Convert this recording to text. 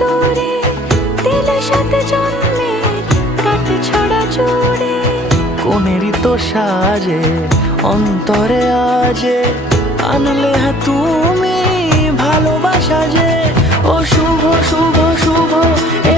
দূরে দিলে সাথে জন্মের কাট ছড়া জুড়ে। কোনেরই তো সাজে অন্তরে আজে আনলে হ্যাঁ তুমি ভালোবাসা যে। ও শুভ শুভ শুভ এ